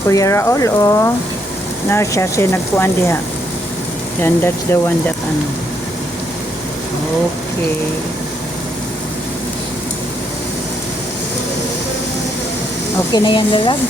Kuya Raul, oh. Na siya nagkuhan diha. Yan, that's the one that ano. Okay. Okay na yan, Lalab?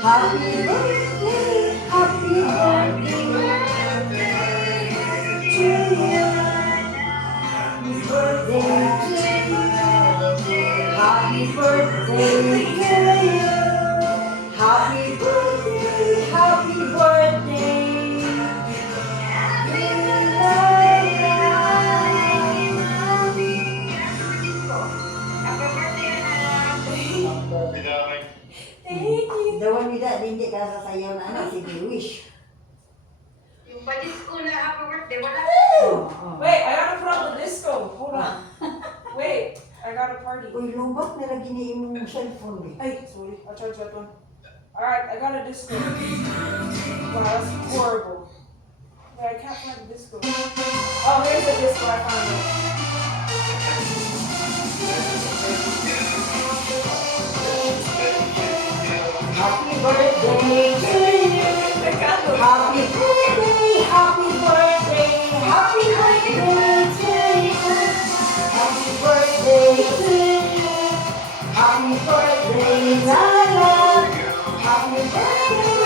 Happy birthday, happy birthday to you. Happy birthday to you. Happy birthday to you. Happy birthday, happy birthday. Thank you. Dawan nila, hindi ka sasayaw na ano, sige, wish. Yung pa-disco na happy birthday, wala. Wait, I gotta put on the disco. Hold on. Wait, I got a party. Uy, lubak na lagi ni imong cellphone eh. Hey, sorry, I'll charge that one. Alright, I got a disco. Wow, that's horrible. Wait, I can't find the disco. Oh, here's the disco, I found it. Happy birthday to you. Happy birthday, happy birthday, happy birthday to you. Happy birthday to you. Happy birthday, Lalab. Happy birthday.